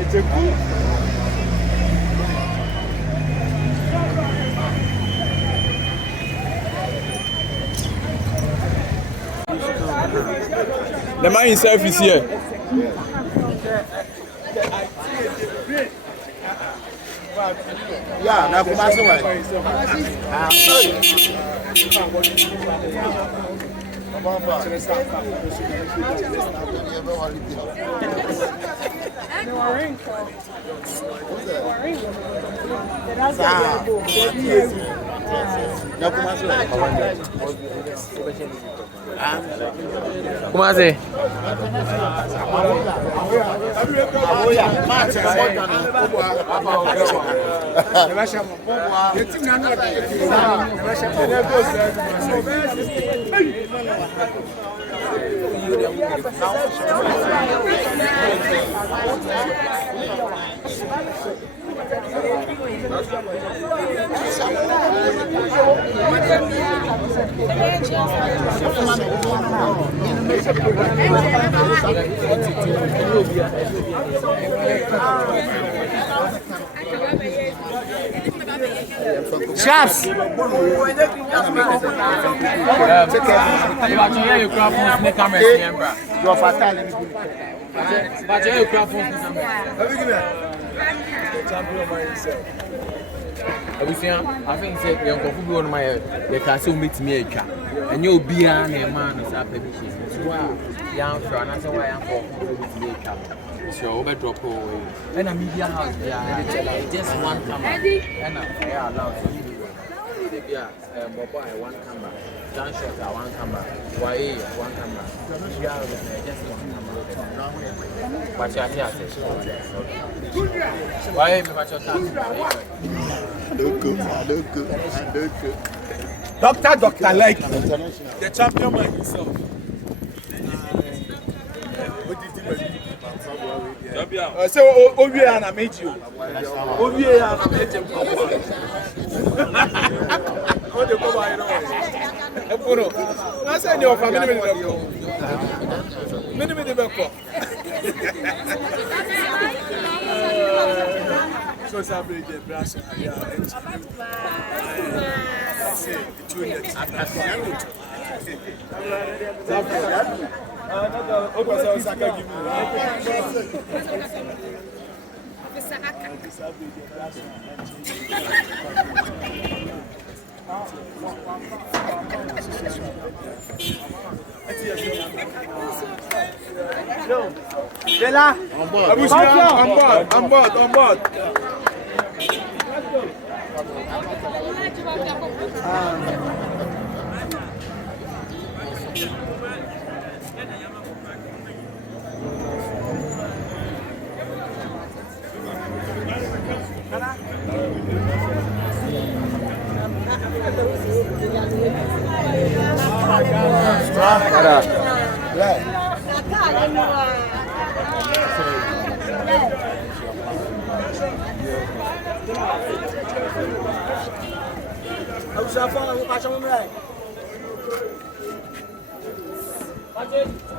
It's a cool. The man himself is here. Yeah, now Kumasi Kumasi. Chaps. I think say young people on my they can still meet me and you'll be an man is up everything. Wow, young for and I say why I'm for me. So over drop away. And a media house, yeah, just one camera. And I allow so yeah, Boba one camera, John shot one camera, YA one camera, just one camera. But you are here. Why am I Doctor, like the champion man himself. So, Obi and I met you. Obi and I met him. What do you go by? I said, your family minimum. So, somebody did brass. I say, between the Bella. On board.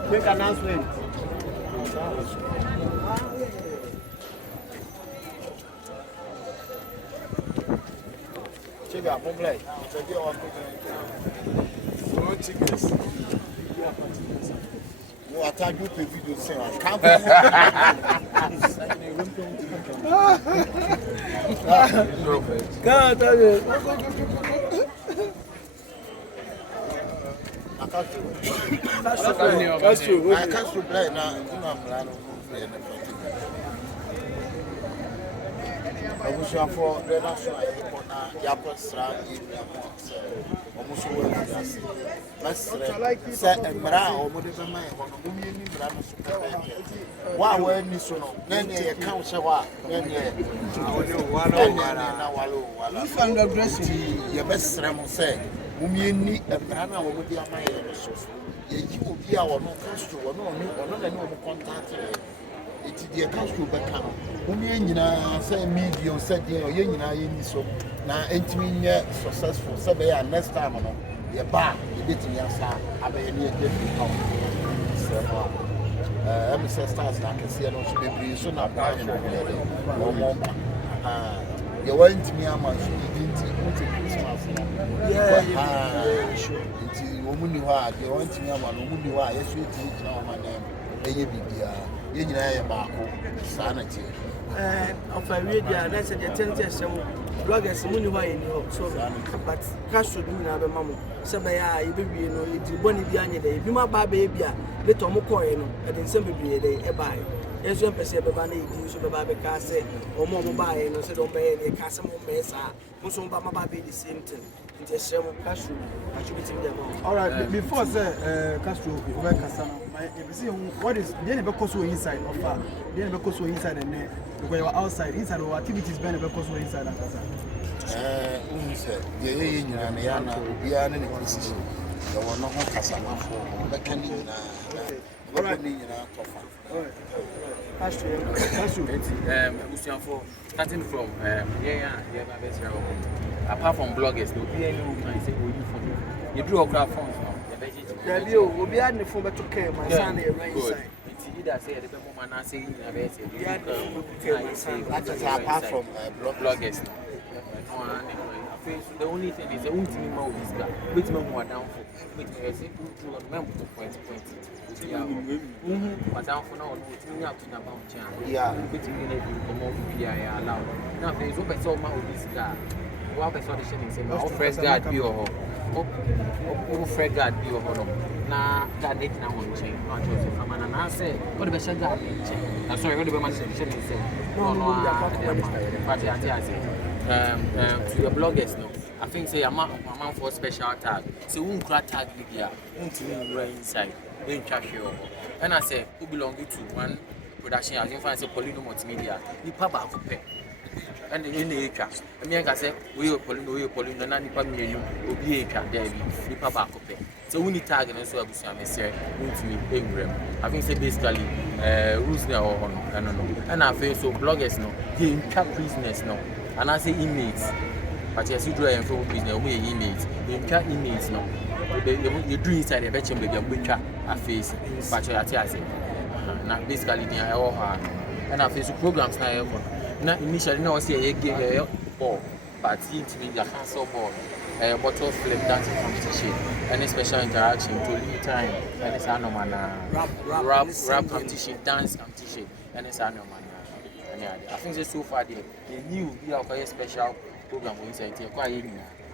Quick announcement. Chega, moleque. Peguei uma coisa. No attack you pay video say I can't. God, that is. That's true. I can't play now. was your for the national Yapasra almost let's say a bra or whatever my why were you so? Then a council, then if I'm not dressing, your best Ramon said, whom you need a brana or would be a my you will be our no council or no contact. It's the council back home. Whom you say media said, you know, so now entering successful survey next time. You're back, you did in your son. I mean, you're getting home. I'm stars like I see, I don't be so not buying no more. You went to me, I'm much Christmas. It's a woman you are, you want to me, I'm a woman you are, yes, you know my name. You know, sanity. Of a radio, that's a detention. Bloggers, money why in your so, but cash should be another mamma. Sabaya, you baby, you know, it's one behind your day. You my baby, little more coin, and in some baby a day, a buy. Yes, you perceive a banana, you should have a casse or more buy, and so don't pay a cassa more mesa. Most of my baby the same thing. It's a shame of cash. I should be telling them. All right, before Castro, what is the never cost inside of the never cost inside and when you are outside, inside of activities, Ben never cost inside and starting from apart from bloggers, no be anyone can say you for you do a crowd funds now. The will be adding for to care my son here right inside. It's either say the woman I say Apart from bloggers. The only thing is the only thing more is that which men were down for which I say to remember to point. But down for now, it's not to about chance. yeah, Which you need to come off PIA allowed. Now there's open so much of this guy. What I saw the shame is saying, fresh guard be or fresh guard be or now that date now on chain. From an answer, what the best guard I'm sorry, what the man said. No, but I say. To your bloggers now, I think say a man for special tag. So won't crack tag media, won't you inside, when cash you. And I say, who belong to one production as if I say Polino multimedia, you papa to pay. And in the acre, I mean, I say, we are Polino, Nani Pammy, will be a car, there be papa to pay. So we need tag and so I say, won't me Ingram. I think say basically, rules there or no, and I think so bloggers no, they cap business no. And I say inmates, but yes, you do a full business, we inmates. You can't inmates now. You do inside a bedroom with your witcher a face, but you are saying, now basically, they are all hard. And I face programs now. Now, initially, no, I say a game ball, but it to be the council ball, a bottle flip dancing competition, any special interaction to limit time, and it's animal rap competition, dance competition, and it's animal. I think so far they knew we are quite a special program inside here. Quite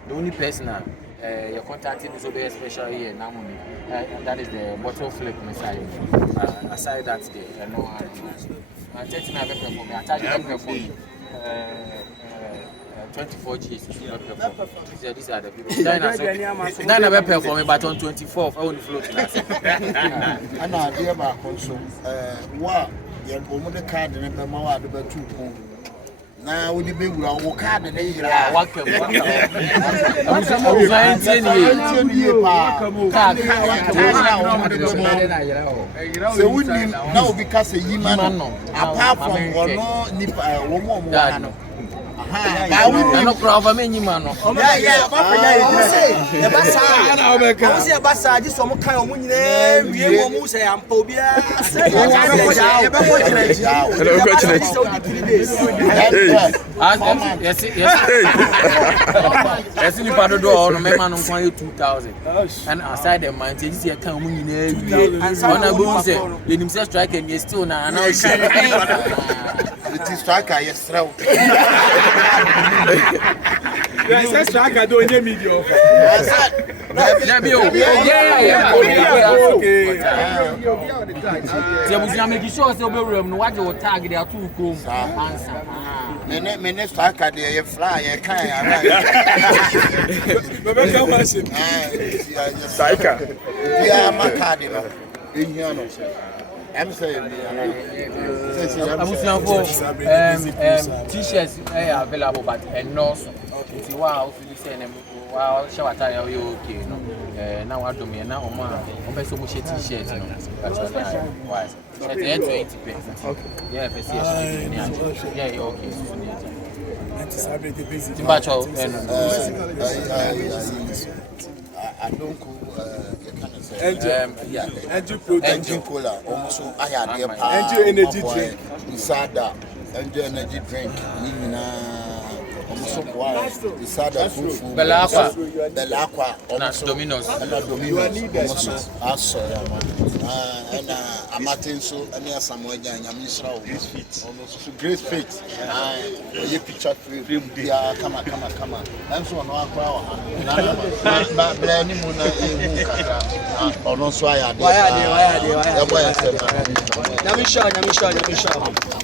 the only person you're contacting is very special here now, and that is the bottle flip inside. Aside that, there no. I'm taking my paper for me. I charge them for me. 24 Gs. These are the people. Then I pay for me, but on 24th I won't float. and I dear about also. What? You're going to card and the Mawa the 2 pounds. Now, would you be wrong? What card and they are welcome. So, wouldn't now because a human apart from one woman. I don't know if many man. Yeah, this one kind of money. We almost say I'm Pobia. Yes, you part of door, no man on 2,000. And outside the mind, you see a come in and someone say, you himself strike and you still now. It is striker, yes, Yes, striker doing a media. Make sure say room no what your tag there to go answer. Me striker there you fly you can. Striker. Yeah, my card no. Ehia no. I'm saying t-shirts available but no so. It's wow you say wow shower time you okay no. Now I do me now on be so much t-shirts no. Why? It's 20%. Okay. Yeah, yeah, okay. I don't go engine cola almost I had engine energy drink. Sada engine energy drink. Sada fufu Belaqua almost Domino's almost also and Amatin so and Samuel Yamisra almost great fit you picture film yeah come on and so on brand new ono so aya de Nyamisha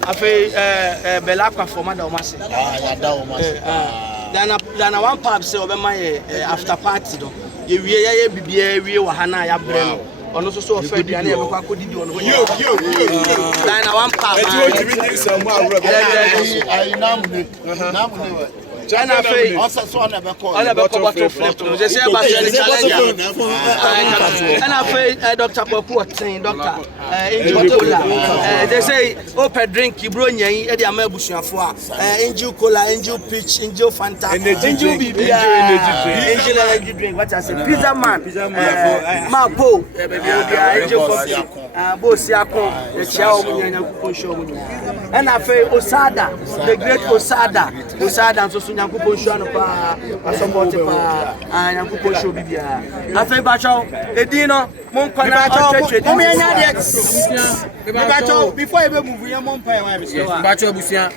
afi Belaqua for madam Omase ya da Omase Dana one pub say obema after party do ye wie bibia wie wa ha na ya bre no ono so ofa aduane e bekwa kodidi ono yo Dana one pub and I feel also on a bottle flip. They say about the challenge. And I feel Dr. Popu saying Dr. They say open drink, you bro nyai e dey amabusuan fo a angel cola, angel peach, angel fanta, angel bibia, angel energy drink. What I say pizza man, ma po angel coffee, boss yakon, the chow munya kupon show munya. And I feel Osada, the great Osada so Nyankopon show no pa support pa Nyankopon show bibia afei bacho edino mon kwana atwetwe mo me nya de bacho before you move you mon pa why be so bacho busia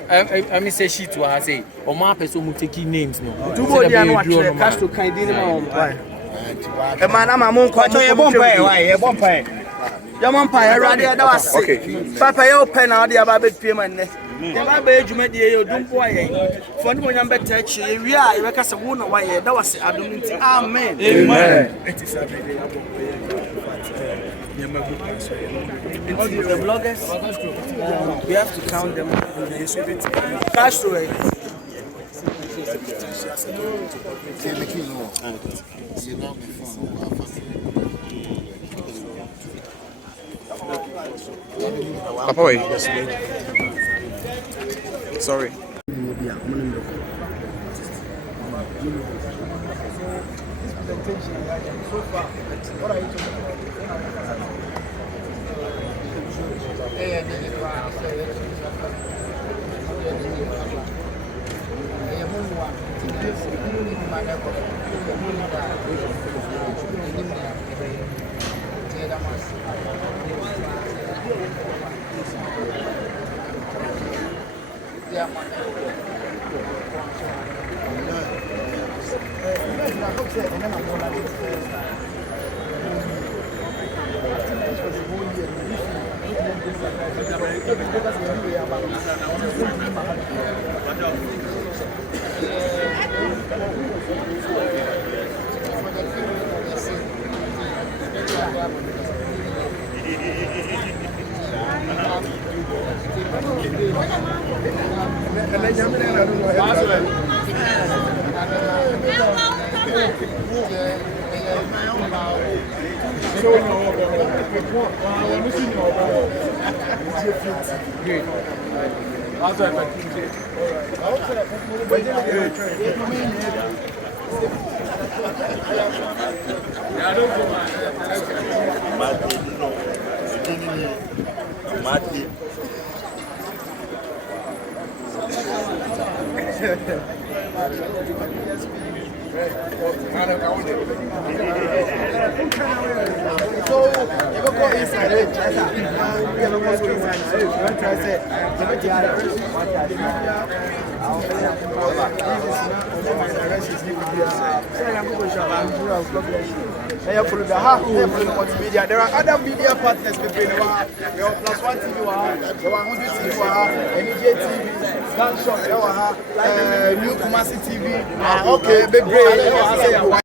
me say sheet wa say o ma person mu take names no tubo dia no atwe Castro kan di ni ma on pa e ma na ma mon kwa bacho e bon pa why e bon pa ya mon pa e rade da wa say papa ye open na de aba bet pie man ne ya ba ejuma de ye odumpo ayen for no nyam beta chi wi a ye beka se wo no wa ye da wase adom nti amen it is every day the bloggers we have to count them Castro Papa way. Sorry. There are other media partners between Plus One TV, there are 100 TV, NJ TV, Gunshot, New Kumasi TV. Okay, big break.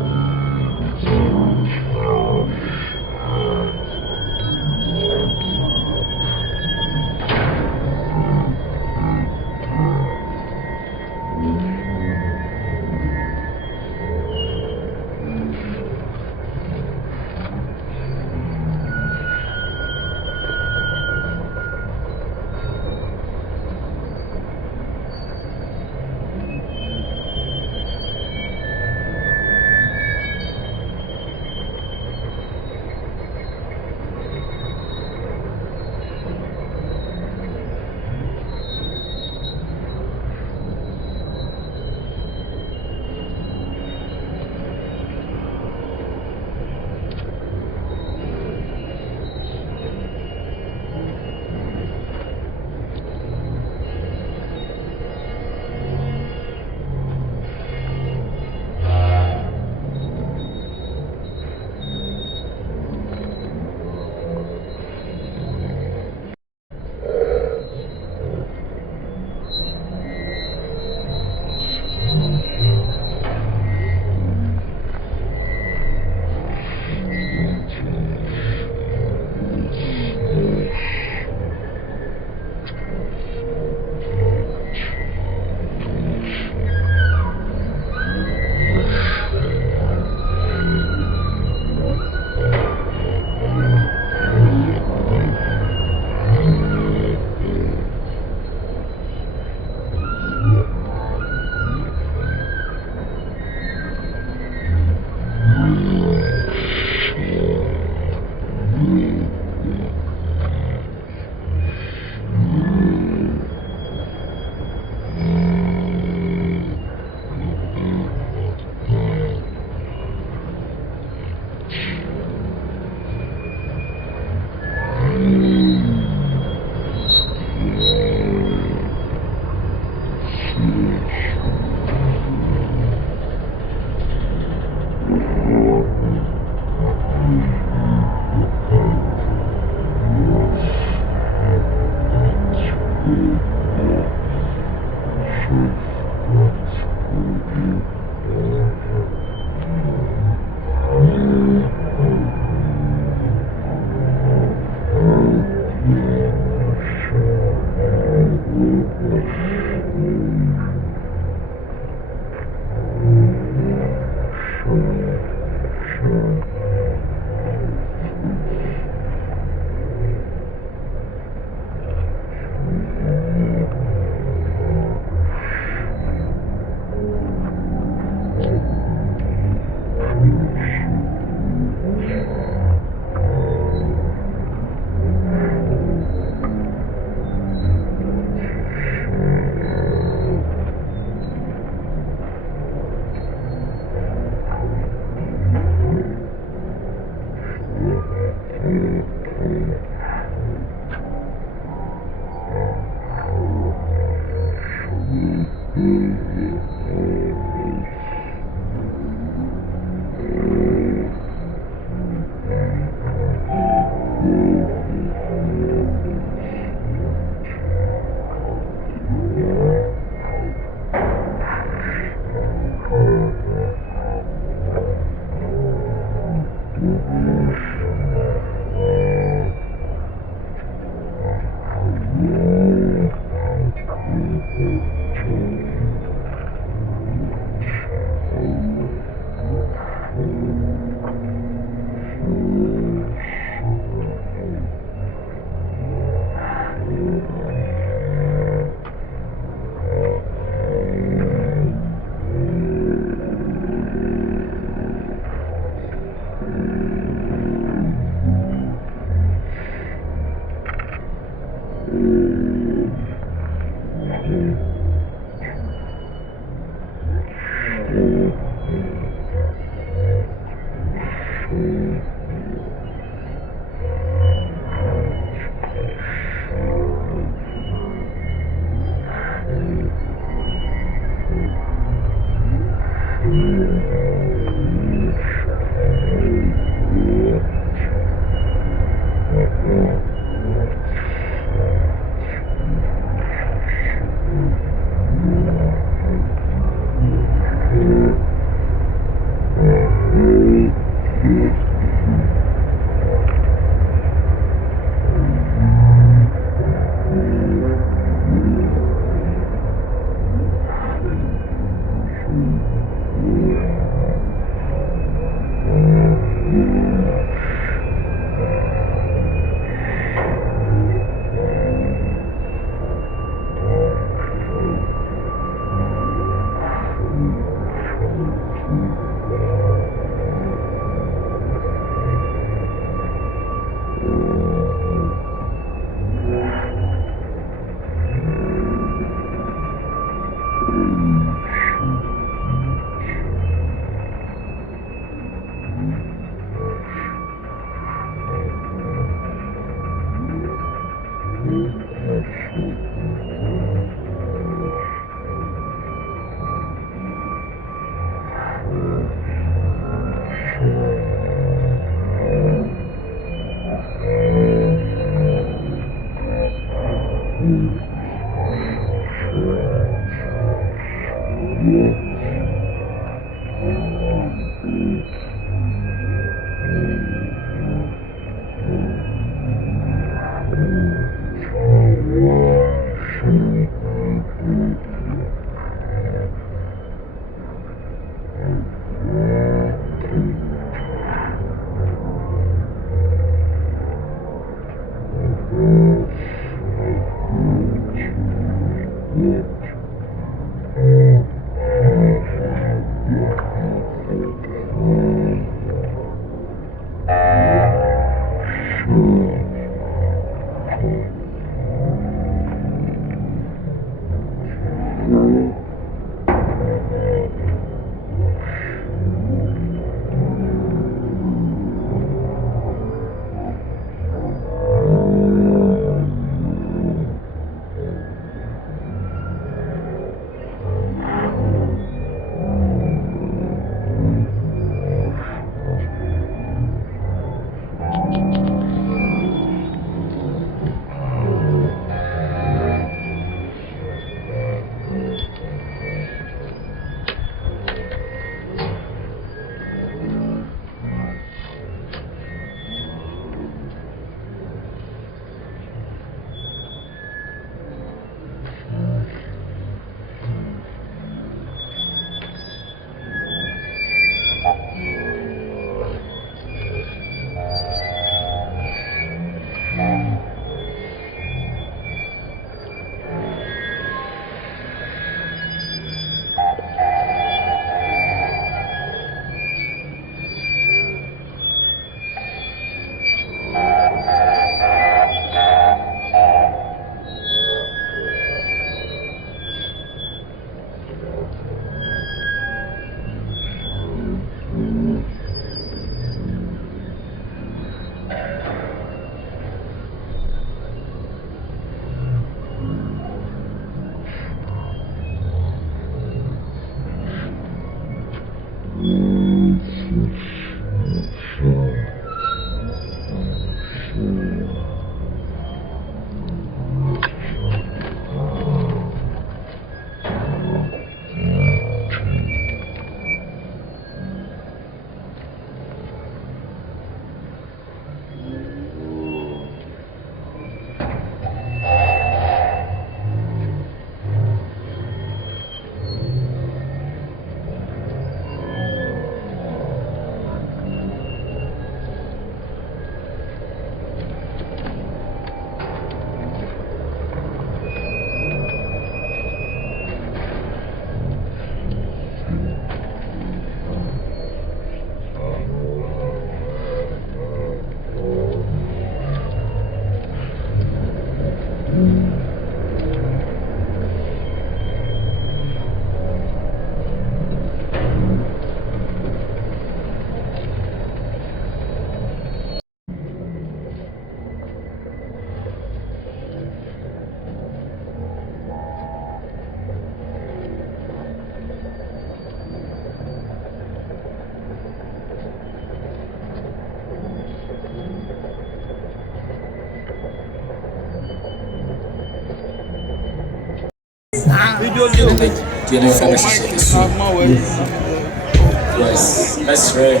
Yes, that's right.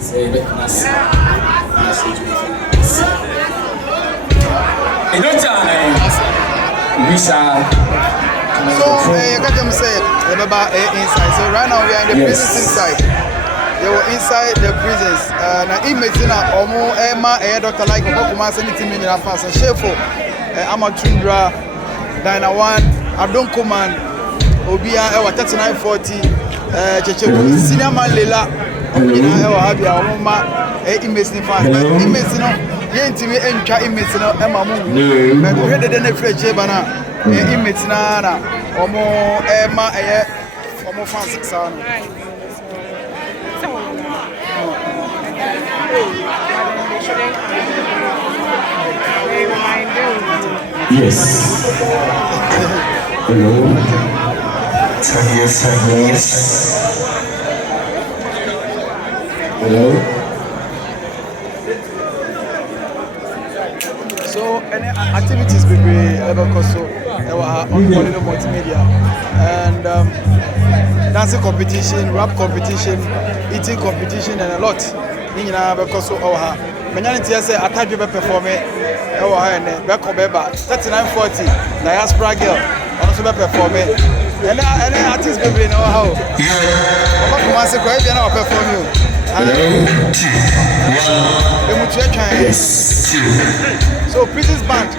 Say it, in no time, we shall. So, you can say about inside. So right now we are in the prisons inside. They were inside the prisons. Na inmates na omo ema doctor like Kumasi anything in the fast. Shefo, Amatundra, Dina One, Adon Command, Obia, 3940, Cheche, Senior Man Lela, Obina, Habia, Oma, inmates in fast. Inmates no, Yentimi and Cha inmates no, Emma Moon, but we had the Fletcher Bana, inmates na, Omo Emma, Omo Fancy Sound. Yes. Hello. Yes. Hello. So, any activities we ever so on multimedia and dancing competition, rap competition, eating competition, and a lot. Because so our many say attack you perform it. And back 3940 diaspora girl also perform it. And any artist be know how. Kumasi kwa hivi na perform you. Yes. So Princess Band.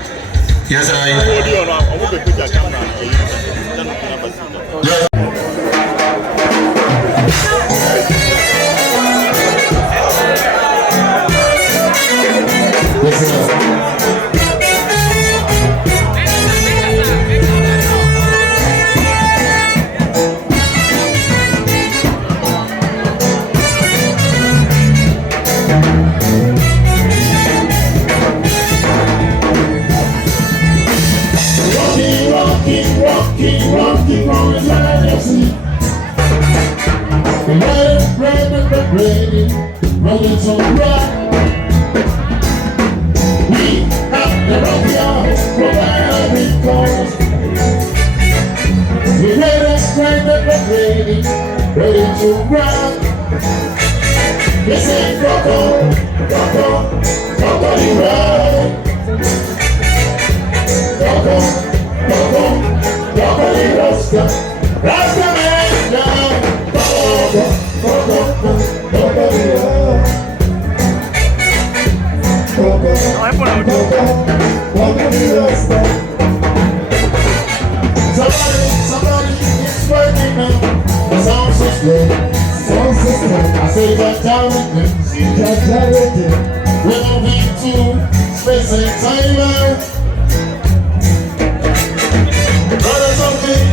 Yes, Rocking on his legacy. Rolling so rock. We have the rock y'all from every corner. We ready to rock. This ain't Rocco, the ride. Rocco the Rasta man down. Rocco the Rasta. Somebody is working now. The sound system. I say that down and see that charity. We're moving to space and time. Brother something,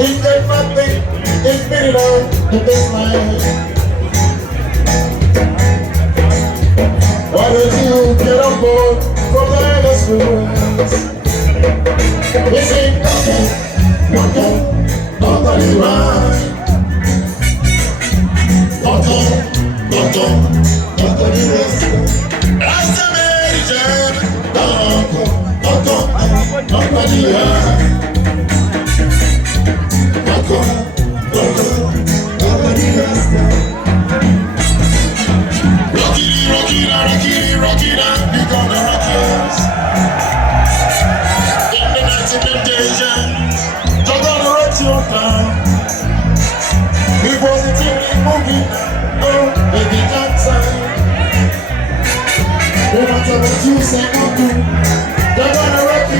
it's that nothing, it's been on the best mind. Why don't you get on board from the other schools? This ain't nothing, nobody right. Nobody rest. Akabenezer, nobody right. Rocky, we gonna rock yours. In the night temptation, you're gonna rock your town. We positively moving, oh, baby, that time. No matter what you say or do, you're gonna rock you.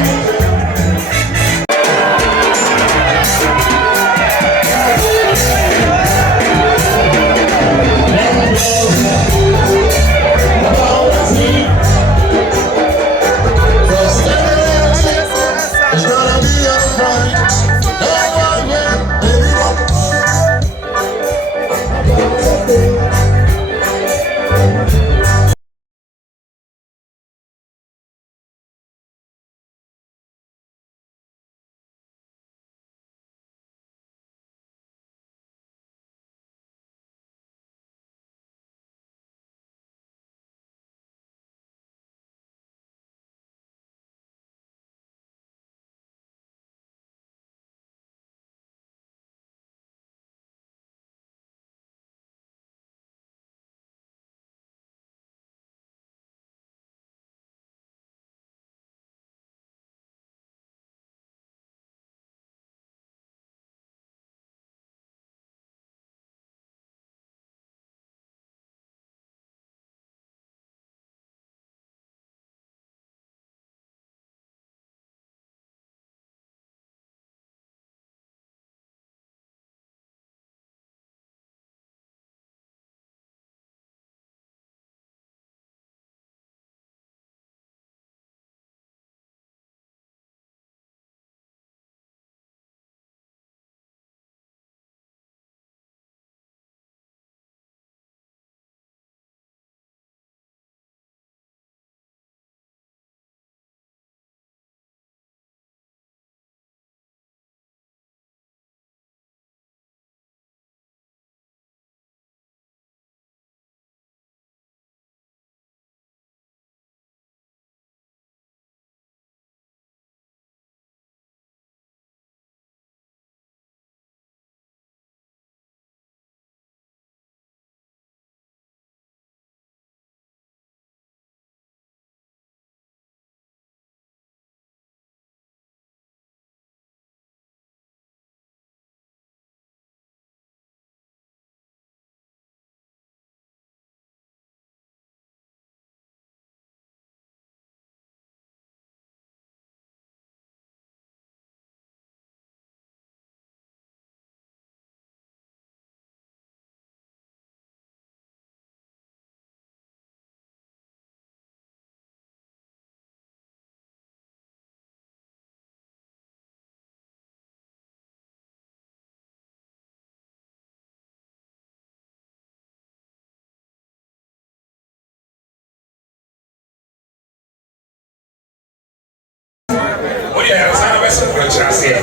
Yes, good to see you.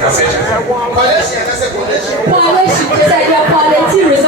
Coalition is a quality